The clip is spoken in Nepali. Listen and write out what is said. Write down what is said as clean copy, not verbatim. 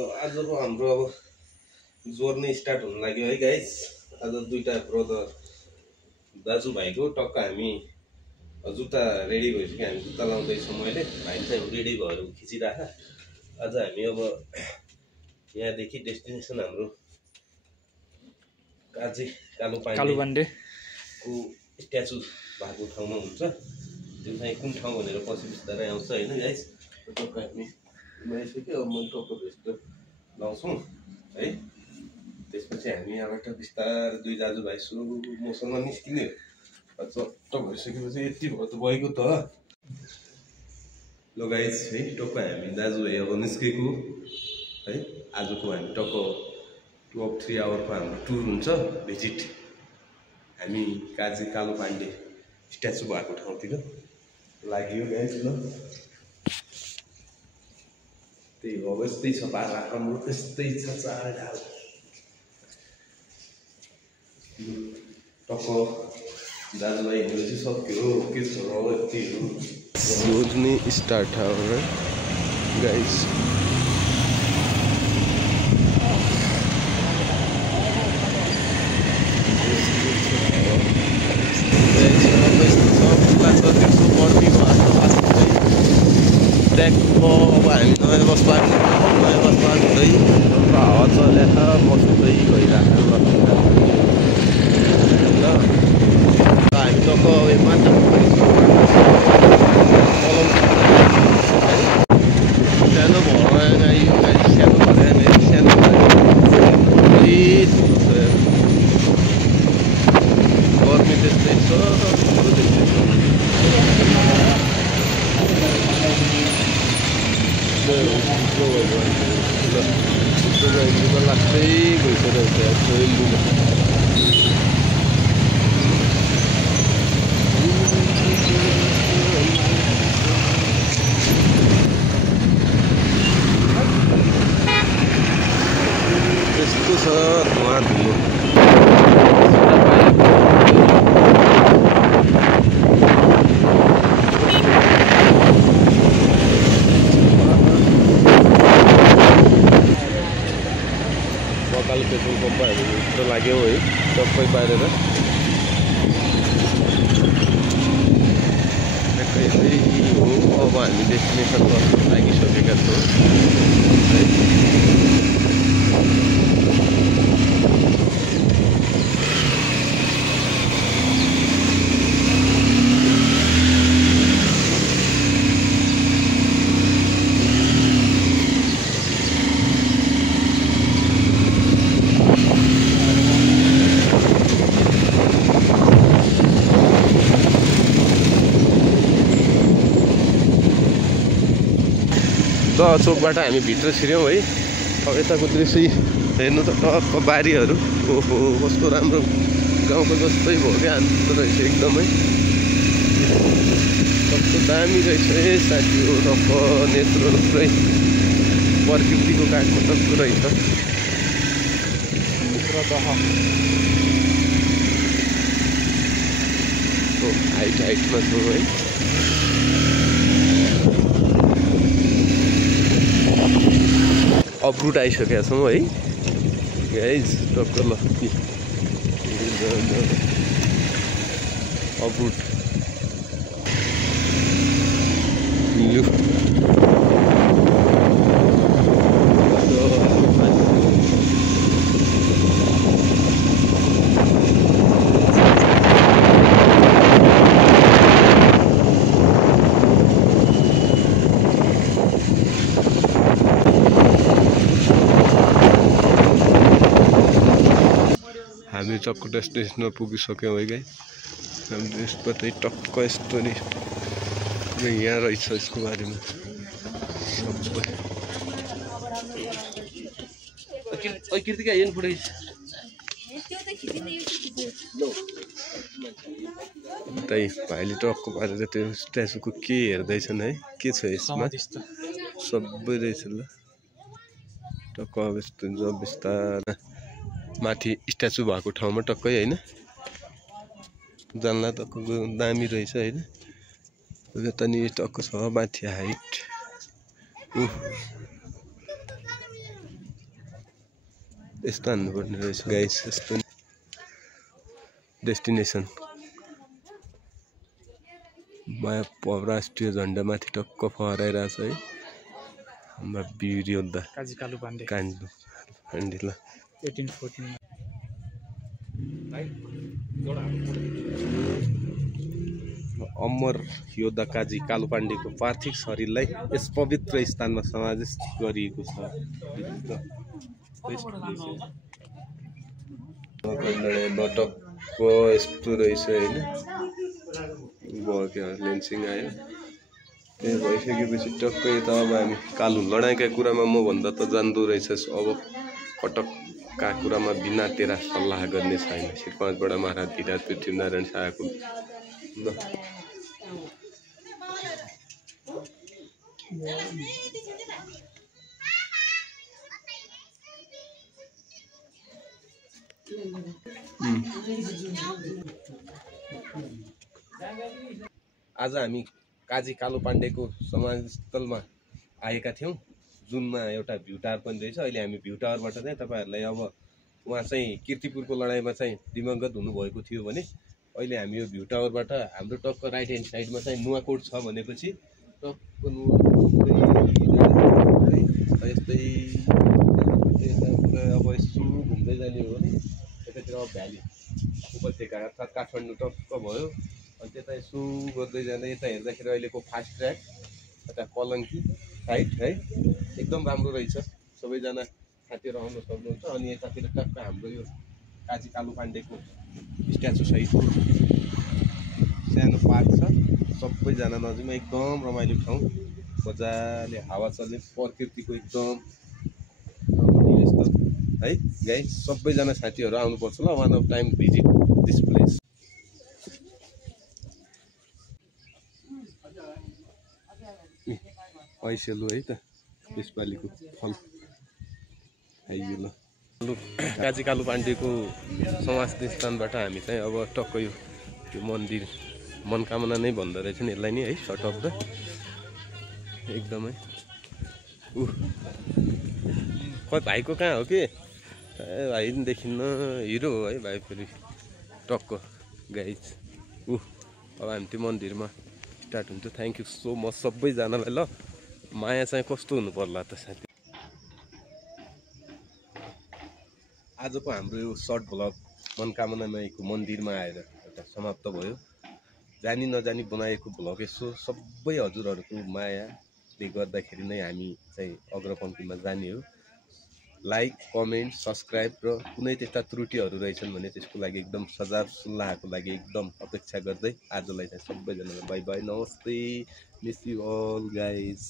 आजको हाम्रो अब जोर्नी स्टार्ट हुन लाग्यो है गाइस। आज दुईटा ब्रदर दाजुभाइको टक्क हामी जुत्ता रेडी भइसक्यो। हामी जुत्ता लाउँदैछौँ। मैले भाइ चाहिँ रेडी भएर खिचिराख। आज हामी अब यहाँदेखि डेस्टिनेसन हाम्रो काजी कालुपाण्डेको स्ट्याचु भएको ठाउँमा हुन्छ। त्यो चाहिँ कुन ठाउँ भनेर पछि बिस्तारै आउँछ होइन गाइस। टक्क हामी गइसक्यो। अब म टक्क भेस्ट लाउँछौँ है। त्यसपछि हामी यहाँबाट बिस्तारै दुई दाजुभाइ मसँग निस्किने चट्ट भइसकेपछि यति भयो त भएको त। ल गाइस है टक्क हामी दाजुभाइ अब निस्केको है। आजको हामी टक्क 2-3 आवरको हाम्रो टुर हुन्छ भिजिट। हामी काजी कालुपाण्डे स्ट्याचु भएको ठाउँतिर लाग्यो गाइस। ल त्यही हो, यस्तै छ पारा हाम्रो, त्यस्तै छ चाडबाड। टक्क दाजुभाइ हिँड्नु चाहिँ सक्यो के छ र यति हो। जोर्नी स्टार्ट हो गाइस। ट्र्याकको अब हामी नयाँ बस पार्क हुँदै हावा चलेर बस्दै गइरहेको ल। हामी टक्क माछा सानो भएर सानो गर्मी त्यस्तै छ। लाग्दै गइसकेको यस्तो छ धुवा धुलो। बकाल पेट्रोल पम्प हामी भित्र लाग्यौँ है सबै पारेर। हो अब हामी डेस्टिनेसन बस्न लागिसकेका छौँ है। चोकबाट हामी भित्र छिर्यौँ है। अब यताको दृश्य हेर्नु त टक्क बारीहरू। ओहो कस्तो राम्रो गाउँको जस्तै भयो क्या। अन्त रहेछ एकदमै कस्तो दामी रहेछ है साथी हो। टक्क नेचुरल पुरै प्रकृतिको काठमा टक्क रहेछ। हाइटमा छौँ है। अप्रुट आइसकेका छौँ है गाइस। टक्क ल अप्रुट हामी टक्क डेस्टिनेसनमा पुगिसक्यौँ है गाइस। हाम्रो यसबाट टक्क यस्तो नि यहाँ रहेछ यसको बारेमा त्यही भाइले टक्क पारेर त्यो स्ट्याचुको के हेर्दैछन् है। के छ यसमा सबै रहेछ ल। टक्क अब यस्तो हुन्छ बिस्तारै माथि स्ट्याचु भएको ठाउँमा टक्कै होइन जानला टक्क दामी रहेछ होइन। यता नि टक्क छ माथि हाइट। यस्तो हान्नुपर्ने रहेछ गाइस। यस्तो डेस्टिनेसन माया राष्ट्रिय झन्डामाथि टक्क फहराइरहेछ है हाम्रो वीर योद्धा काजी कालु पाण्डे ल 1814 अमर योद्धा काजी कालु पाण्डेको पार्थिव शरीरलाई यस पवित्र स्थानमा समावेश गरिएको छ। टक्क यस्तो रहेछ होइन, भयो लेन्सिङ आयो। त्यही भइसकेपछि टक्कै त अब हामी कालु लडाइँका कुरामा म भन्दा त जान्दो रहेछस्, अब कटकका कुरामा बिना तेरा सल्लाह गर्ने छैन। श्री 5 बडा महाराज धीराज पृथ्वीनारायण शाहको आज हामी काजी कालु पाण्डेको समाजस्थलमा आएका थियौँ, जुनमा एउटा भ्यू टावर पनि रहेछ। अहिले हामी भ्यू टावरबाट चाहिँ तपाईँहरूलाई अब उहाँ चाहिँ कीर्तिपुरको लडाइँमा चाहिँ दिवंगत हुनुभएको थियो भने अहिले हामी यो भ्यू टावरबाट हाम्रो टक्क राइट ह्यान्ड साइडमा चाहिँ नुवाकोट छ भनेपछि टक्क यस्तै अब यसो घुम्दै जाने हो भने यतातिर अब भ्याली उपत्यका अर्थात् काठमाडौँ टक्क भयो। अनि त्यता यसो गर्दै जाँदा यता हेर्दाखेरि अहिलेको फास्ट ट्र्याक यता पलङ्की साइड है एकदम राम्रो रहेछ। सबैजना साथीहरू आउन सक्नुहुन्छ। अनि यतातिर टक्क हाम्रो यो काजी कालु पाण्डेको स्ट्याचु सहितको सानो पार्क छ। सबैजना नजिकमा एकदम रमाइलो ठाउँ, मजाले हावा चल्ने प्रकृतिको एकदम है गाइस। सबैजना साथीहरू आउनुपर्छ ल, one of time visit this place. पैसेलु है त यसपालिको फल आइयो ल। काजी कालु पाण्डेको समाधि स्थानबाट हामी चाहिँ अब टक्क यो मन्दिर मनकामना नै भन्दो रहेछ नि यसलाई नि है, सर्ट अफ द एकदमै खै भाइको कहाँ हो कि भाइ पनि देखिन्न, हिरो हो है भाइ फेरि टक्क गाइज। अब हामी त्यो मन्दिरमा स्टार्ट हुन्छ। थ्याङ्क यू सो मच सबैजनालाई ल। माया चाहिँ कस्तो हुनु पर्ला त साथी। आजको हाम्रो यो सर्ट भ्लग मनकामना माईको मन्दिरमा आएर एउटा समाप्त भयो। जानी नजानी बनाएको भ्लग यसो सबै हजुरहरूको मायाले गर्दाखेरि नै हामी चाहिँ अग्रपङ्क्तिमा जाने हो। लाइक कमेन्ट सब्सक्राइब र कुनै त्यस्ता त्रुटिहरू रहेछन् भने त्यसको लागि एकदम सजाब सल्लाहको लागि एकदम अपेक्षा गर्दै आजलाई चाहिँ सबैजनालाई बाई बाई, नमस्ते, मिस यु अल गाइज।